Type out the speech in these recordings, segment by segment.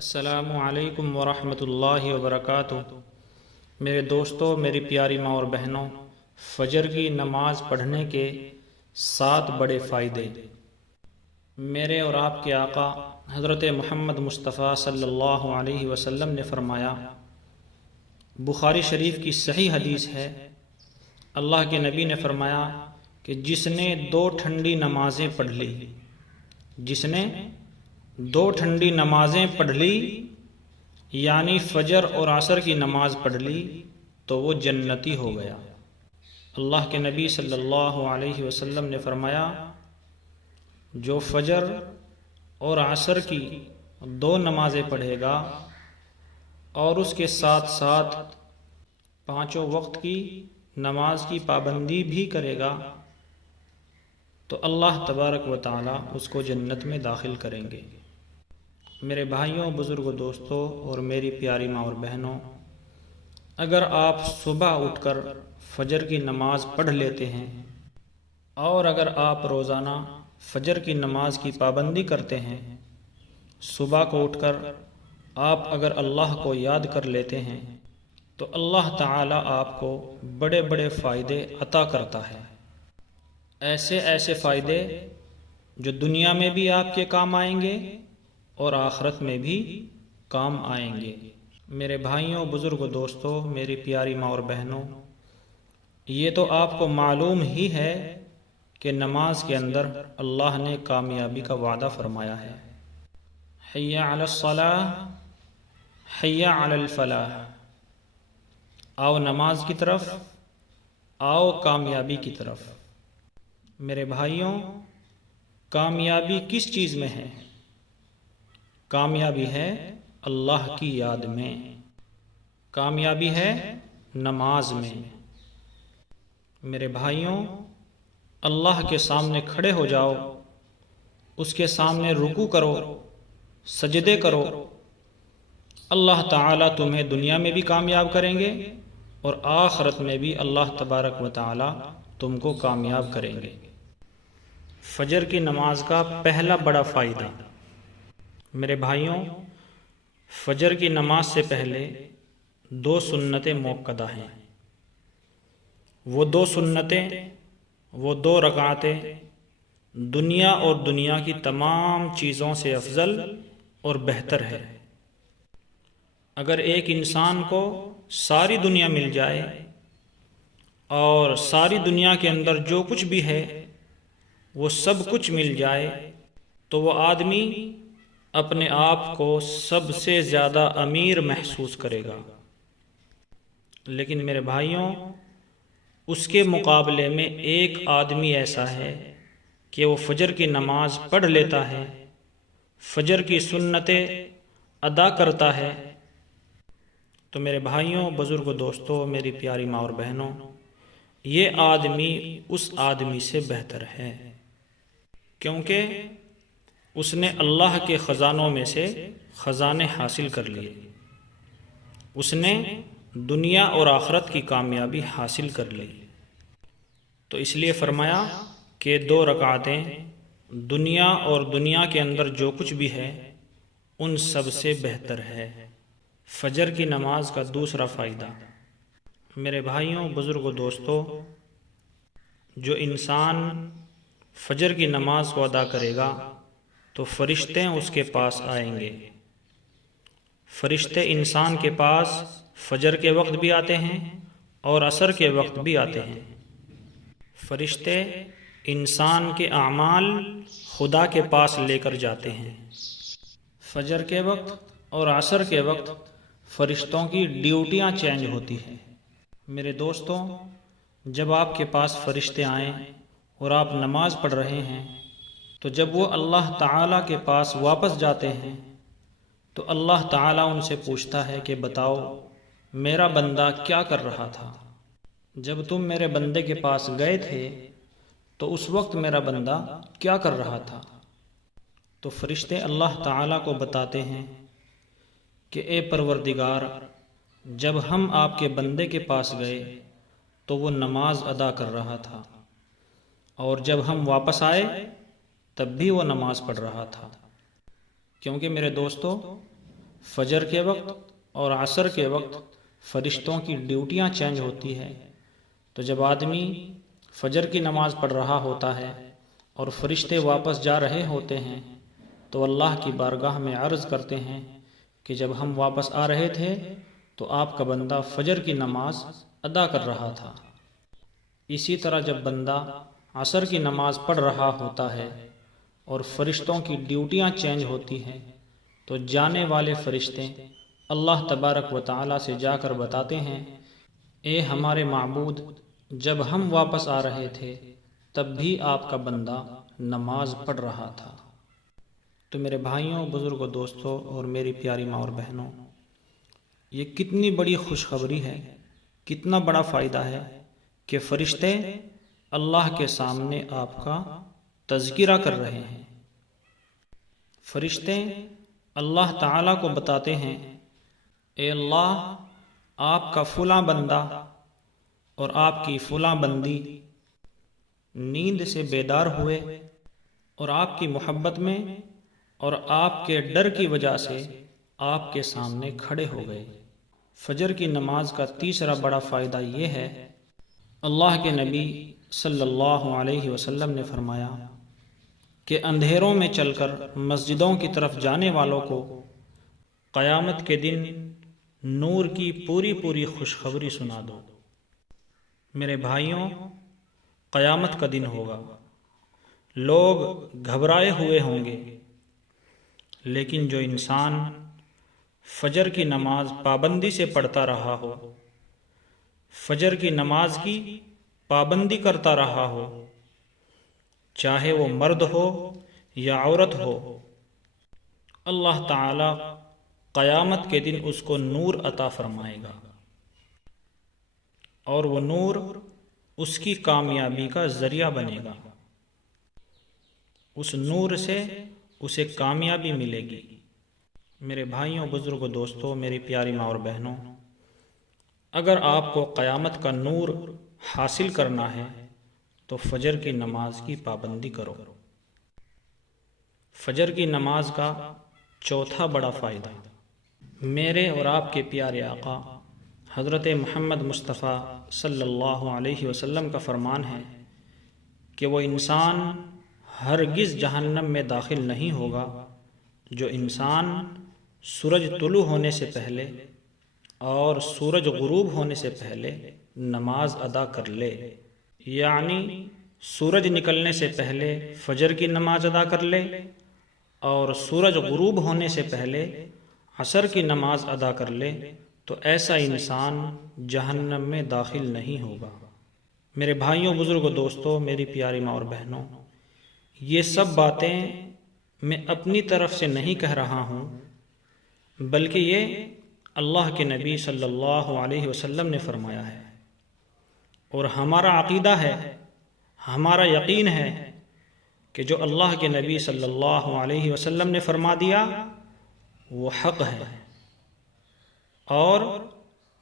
السلام علیکم ورحمۃ اللہ وبرکاتہ۔ میرے دوستو، میری پیاری ماں اور بہنوں، فجر کی نماز پڑھنے کے 7 بڑے فائدے میرے اور آپ کے آقا حضرت محمد مصطفیٰ صلی اللہ علیہ وسلم نے فرمایا۔ بخاری شریف کی صحیح حدیث ہے، اللہ کے نبی نے فرمایا کہ جس نے 2 ٹھنڈی نمازیں پڑھ لی، جس نے 2 ٹھنڈی نمازیں پڑھ لی، یعنی فجر اور عصر کی نماز پڑھ لی، تو وہ جنتی ہو گیا۔ اللہ کے نبی صلی اللہ علیہ وسلم نے فرمایا، جو فجر اور عصر کی 2 نمازیں پڑھے گا اور اس کے ساتھ ساتھ 5 وقت کی نماز کی پابندی بھی کرے گا، تو اللہ تبارک و تعالی اس کو جنت میں داخل کریں گے۔ میرے بھائیوں، بزرگوں، دوستوں اور میری پیاری ماں اور بہنوں، اگر آپ صبح اٹھ کر فجر کی نماز پڑھ لیتے ہیں اور اگر آپ روزانہ فجر کی نماز کی پابندی کرتے ہیں، صبح کو اٹھ کر آپ اگر اللہ کو یاد کر لیتے ہیں، تو اللہ تعالیٰ آپ کو بڑے بڑے فائدے عطا کرتا ہے۔ ایسے فائدے جو دنیا میں بھی آپ کے کام آئیں گے اور آخرت میں بھی کام آئیں گے۔ میرے بھائیوں، بزرگوں، دوستوں، میری پیاری ماں اور بہنوں، یہ تو آپ کو معلوم ہی ہے کہ نماز کے اندر اللہ نے کامیابی کا وعدہ فرمایا ہے۔ حی علی الصلاۃ، حی علی الفلاح، آؤ نماز کی طرف، آؤ کامیابی کی طرف۔ میرے بھائیوں، کامیابی کس چیز میں ہے؟ کامیابی ہے اللہ کی یاد میں، کامیابی ہے نماز میں۔ میرے بھائیوں، اللہ کے سامنے کھڑے ہو جاؤ، اس کے سامنے رکوع کرو، سجدے کرو، اللہ تعالیٰ تمہیں دنیا میں بھی کامیاب کریں گے اور آخرت میں بھی اللہ تبارک و تعالیٰ تم کو کامیاب کریں گے۔ فجر کی نماز کا پہلا بڑا فائدہ، میرے بھائیوں، فجر کی نماز سے پہلے 2 سنتیں موقدہ ہیں۔ وہ 2 سنتیں، وہ 2 رکعتیں دنیا اور دنیا کی تمام چیزوں سے افضل اور بہتر ہے۔ اگر ایک انسان کو ساری دنیا مل جائے اور ساری دنیا کے اندر جو کچھ بھی ہے وہ سب کچھ مل جائے، تو وہ آدمی اپنے آپ کو سب سے زیادہ امیر محسوس کرے گا۔ لیکن میرے بھائیوں، اس کے مقابلے میں ایک آدمی ایسا ہے کہ وہ فجر کی نماز پڑھ لیتا ہے، فجر کی سنتیں ادا کرتا ہے، تو میرے بھائیوں، بزرگوں، دوستوں، میری پیاری ماں اور بہنوں، یہ آدمی اس آدمی سے بہتر ہے، کیونکہ اس نے اللہ کے خزانوں میں سے خزانے حاصل کر لیے، اس نے دنیا اور آخرت کی کامیابی حاصل کر لی۔ تو اس لیے فرمایا کہ 2 رکعتیں دنیا اور دنیا کے اندر جو کچھ بھی ہے ان سب سے بہتر ہے۔ فجر کی نماز کا دوسرا فائدہ، میرے بھائیوں، بزرگوں، دوستوں، جو انسان فجر کی نماز کو ادا کرے گا تو فرشتے اس کے پاس آئیں گے۔ فرشتے انسان کے پاس فجر کے وقت بھی آتے ہیں اور عصر کے وقت بھی آتے ہیں۔ فرشتے انسان کے اعمال خدا کے پاس لے کر جاتے ہیں۔ فجر کے وقت اور عصر کے وقت فرشتوں کی ڈیوٹیاں چینج ہوتی ہیں۔ میرے دوستوں، جب آپ کے پاس فرشتے آئیں اور آپ نماز پڑھ رہے ہیں، تو جب وہ اللہ تعالیٰ کے پاس واپس جاتے ہیں تو اللہ تعالیٰ ان سے پوچھتا ہے کہ بتاؤ میرا بندہ کیا کر رہا تھا؟ جب تم میرے بندے کے پاس گئے تھے تو اس وقت میرا بندہ کیا کر رہا تھا؟ تو فرشتے اللہ تعالیٰ کو بتاتے ہیں کہ اے پروردگار، جب ہم آپ کے بندے کے پاس گئے تو وہ نماز ادا کر رہا تھا، اور جب ہم واپس آئے تب بھی وہ نماز پڑھ رہا تھا۔ کیونکہ میرے دوستو، فجر کے وقت اور عصر کے وقت فرشتوں کی ڈیوٹیاں چینج ہوتی ہے۔ تو جب آدمی فجر کی نماز پڑھ رہا ہوتا ہے اور فرشتے واپس جا رہے ہوتے ہیں تو اللہ کی بارگاہ میں عرض کرتے ہیں کہ جب ہم واپس آ رہے تھے تو آپ کا بندہ فجر کی نماز ادا کر رہا تھا۔ اسی طرح جب بندہ عصر کی نماز پڑھ رہا ہوتا ہے اور فرشتوں کی ڈیوٹیاں چینج ہوتی ہیں تو جانے والے فرشتے اللہ تبارک و تعالی سے جا کر بتاتے ہیں، اے ہمارے معبود، جب ہم واپس آ رہے تھے تب بھی آپ کا بندہ نماز پڑھ رہا تھا۔ تو میرے بھائیوں، بزرگوں، دوستوں اور میری پیاری ماں اور بہنوں، یہ کتنی بڑی خوشخبری ہے، کتنا بڑا فائدہ ہے کہ فرشتے اللہ کے سامنے آپ کا تذکرہ کر رہے ہیں۔ فرشتے اللہ تعالیٰ کو بتاتے ہیں، اے اللہ، آپ کا فلاں بندہ اور آپ کی فلاں بندی نیند سے بیدار ہوئے اور آپ کی محبت میں اور آپ کے ڈر کی وجہ سے آپ کے سامنے کھڑے ہو گئے۔ فجر کی نماز کا تیسرا بڑا فائدہ یہ ہے، اللہ کے نبی صلی اللہ علیہ وسلم نے فرمایا کہ اندھیروں میں چل کر مسجدوں کی طرف جانے والوں کو قیامت کے دن نور کی پوری پوری خوشخبری سنا دو۔ میرے بھائیوں، قیامت کا دن ہوگا، لوگ گھبرائے ہوئے ہوں گے، لیکن جو انسان فجر کی نماز پابندی سے پڑھتا رہا ہو، فجر کی نماز کی پابندی کرتا رہا ہو، چاہے وہ مرد ہو یا عورت ہو، اللہ تعالی قیامت کے دن اس کو نور عطا فرمائے گا، اور وہ نور اس کی کامیابی کا ذریعہ بنے گا۔ اس نور سے اسے کامیابی ملے گی۔ میرے بھائیوں، بزرگوں، دوستوں، میری پیاری ماں اور بہنوں، اگر آپ کو قیامت کا نور حاصل کرنا ہے تو فجر کی نماز کی پابندی کرو۔ فجر کی نماز کا چوتھا بڑا فائدہ، میرے اور آپ کے پیارے آقا حضرت محمد مصطفیٰ صلی اللہ علیہ وسلم کا فرمان ہے کہ وہ انسان ہرگز جہنم میں داخل نہیں ہوگا جو انسان سورج طلوع ہونے سے پہلے اور سورج غروب ہونے سے پہلے نماز ادا کر لے، یعنی سورج نکلنے سے پہلے فجر کی نماز ادا کر لے اور سورج غروب ہونے سے پہلے عصر کی نماز ادا کر لے، تو ایسا انسان جہنم میں داخل نہیں ہوگا۔ میرے بھائیوں، بزرگوں، دوستوں، میری پیاری ماں اور بہنوں، یہ سب باتیں میں اپنی طرف سے نہیں کہہ رہا ہوں، بلکہ یہ اللہ کے نبی صلی اللہ علیہ وسلم نے فرمایا ہے، اور ہمارا عقیدہ ہے، ہمارا یقین ہے کہ جو اللہ کے نبی صلی اللہ علیہ وسلم نے فرما دیا وہ حق ہے اور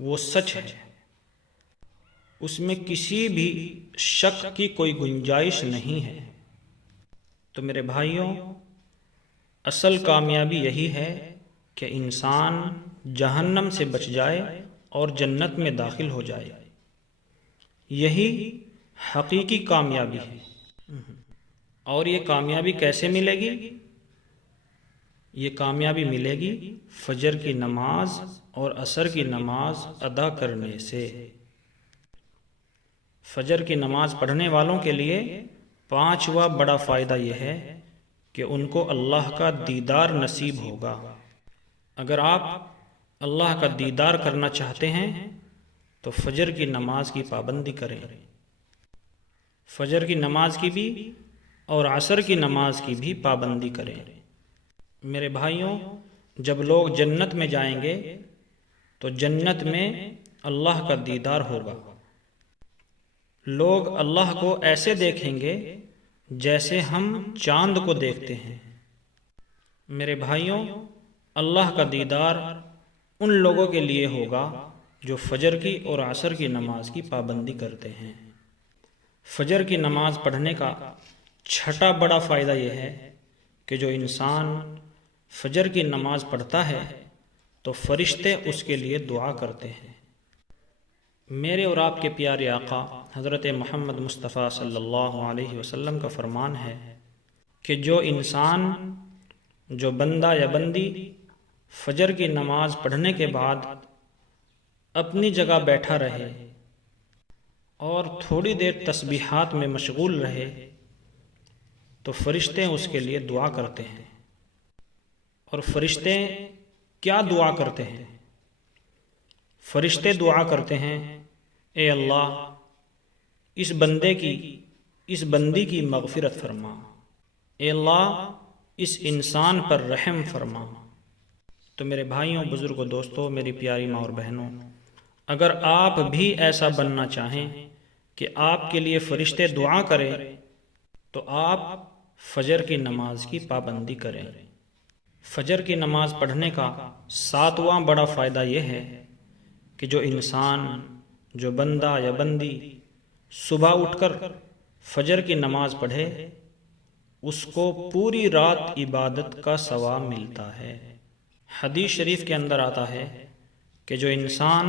وہ سچ ہے، اس میں کسی بھی شک کی کوئی گنجائش نہیں ہے۔ تو میرے بھائیوں، اصل کامیابی یہی ہے کہ انسان جہنم سے بچ جائے اور جنت میں داخل ہو جائے، یہی حقیقی کامیابی ہے۔ اور یہ کامیابی کیسے ملے گی؟ یہ کامیابی ملے گی فجر کی نماز اور عصر کی نماز ادا کرنے سے۔ فجر کی نماز پڑھنے والوں کے لیے پانچواں بڑا فائدہ یہ ہے کہ ان کو اللہ کا دیدار نصیب ہوگا۔ اگر آپ اللہ کا دیدار کرنا چاہتے ہیں تو فجر کی نماز کی پابندی کریں، فجر کی نماز کی بھی اور عصر کی نماز کی بھی پابندی کریں۔ میرے بھائیوں، جب لوگ جنت میں جائیں گے تو جنت میں اللہ کا دیدار ہوگا، لوگ اللہ کو ایسے دیکھیں گے جیسے ہم چاند کو دیکھتے ہیں۔ میرے بھائیوں، اللہ کا دیدار ان لوگوں کے لیے ہوگا جو فجر کی اور عصر کی نماز کی پابندی کرتے ہیں۔ فجر کی نماز پڑھنے کا چھٹا بڑا فائدہ یہ ہے کہ جو انسان فجر کی نماز پڑھتا ہے تو فرشتے اس کے لیے دعا کرتے ہیں۔ میرے اور آپ کے پیارے آقا حضرت محمد مصطفیٰ صلی اللہ علیہ وسلم کا فرمان ہے کہ جو انسان، جو بندہ یا بندی فجر کی نماز پڑھنے کے بعد اپنی جگہ بیٹھا رہے اور تھوڑی دیر تسبیحات میں مشغول رہے تو فرشتے اس کے لیے دعا کرتے ہیں۔ اور فرشتے کیا دعا کرتے ہیں؟ فرشتے دعا کرتے ہیں، اے اللہ اس بندی کی مغفرت فرما، اے اللہ اس انسان پر رحم فرما۔ تو میرے بھائیوں، بزرگوں، دوستوں، میری پیاری ماں اور بہنوں، اگر آپ بھی ایسا بننا چاہیں کہ آپ کے لیے فرشتے دعا کریں تو آپ فجر کی نماز کی پابندی کریں۔ فجر کی نماز پڑھنے کا 7واں بڑا فائدہ یہ ہے کہ جو انسان، جو بندہ یا بندی صبح اٹھ کر فجر کی نماز پڑھے اس کو پوری رات عبادت کا ثواب ملتا ہے۔ حدیث شریف کے اندر آتا ہے کہ جو انسان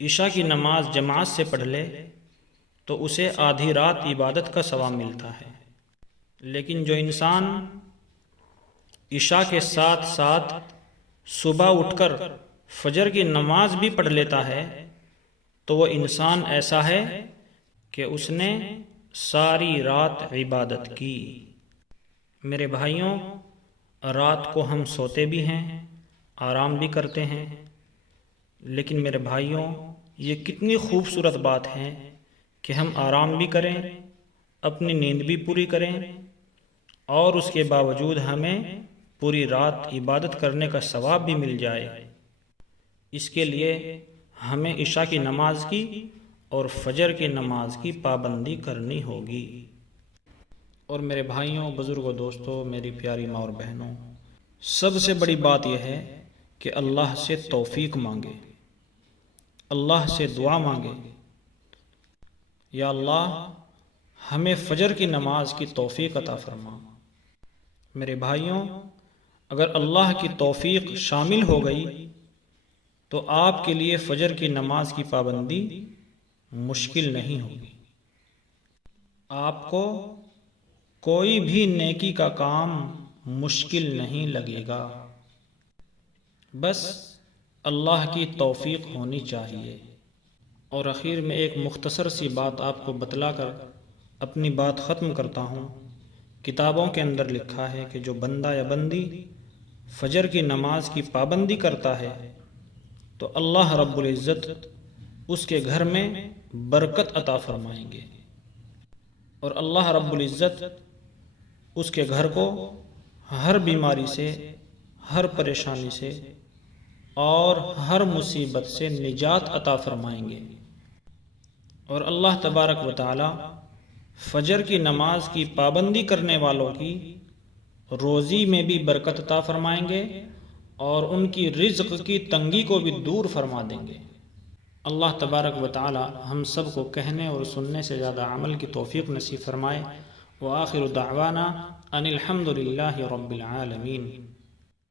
عشاء کی نماز جماعت سے پڑھ لے تو اسے آدھی رات عبادت کا ثواب ملتا ہے، لیکن جو انسان عشاء کے ساتھ ساتھ صبح اٹھ کر فجر کی نماز بھی پڑھ لیتا ہے تو وہ انسان ایسا ہے کہ اس نے ساری رات عبادت کی۔ میرے بھائیوں، رات کو ہم سوتے بھی ہیں، آرام بھی کرتے ہیں، لیکن میرے بھائیوں یہ کتنی خوبصورت بات ہے کہ ہم آرام بھی کریں، اپنی نیند بھی پوری کریں اور اس کے باوجود ہمیں پوری رات عبادت کرنے کا ثواب بھی مل جائے۔ اس کے لیے ہمیں عشاء کی نماز کی اور فجر کی نماز کی پابندی کرنی ہوگی۔ اور میرے بھائیوں، بزرگوں، دوستوں، میری پیاری ماں اور بہنوں، سب سے بڑی بات یہ ہے کہ اللہ سے توفیق مانگے، اللہ سے دعا مانگے، یا اللہ ہمیں فجر کی نماز کی توفیق عطا فرما۔ میرے بھائیوں، اگر اللہ کی توفیق شامل ہو گئی تو آپ کے لیے فجر کی نماز کی پابندی مشکل نہیں ہوگی۔ آپ کو کوئی بھی نیکی کا کام مشکل نہیں لگے گا، بس اللہ کی توفیق ہونی چاہیے۔ اور آخر میں ایک مختصر سی بات آپ کو بتلا کر اپنی بات ختم کرتا ہوں۔ کتابوں کے اندر لکھا ہے کہ جو بندہ یا بندی فجر کی نماز کی پابندی کرتا ہے تو اللہ رب العزت اس کے گھر میں برکت عطا فرمائیں گے، اور اللہ رب العزت اس کے گھر کو ہر بیماری سے، ہر پریشانی سے اور ہر مصیبت سے نجات عطا فرمائیں گے، اور اللہ تبارک و تعالی فجر کی نماز کی پابندی کرنے والوں کی روزی میں بھی برکت عطا فرمائیں گے اور ان کی رزق کی تنگی کو بھی دور فرما دیں گے۔ اللہ تبارک و تعالی ہم سب کو کہنے اور سننے سے زیادہ عمل کی توفیق نصیب فرمائے۔ وآخر دعوانا ان الحمد للہ رب العالمین۔